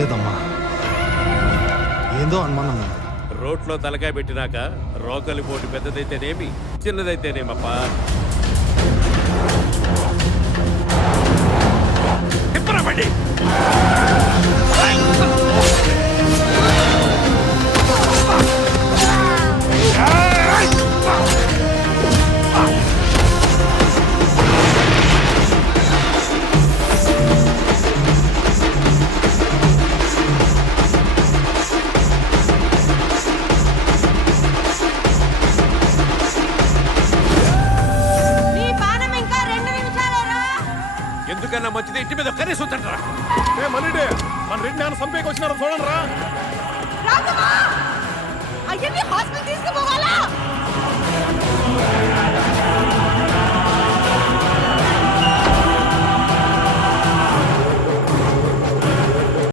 లేదమ్మా, ఏందో అనుమానం ఉంది. రోడ్లో తలకాయ పెట్టినాక రోకలి పోటీ పెద్దదైతేనేమి చిన్నదైతేనేమప్పా. తిప్పరామండి. ఎందుకన్నా మంచిది ఇంటి మీద కనీసం తింటారా? మళ్ళీ మన రెడ్డి నాన్న సంపేకి వచ్చినారు చూడండి రా. అయ్యని హాస్పిటల్ తీసుకుపోవాలా?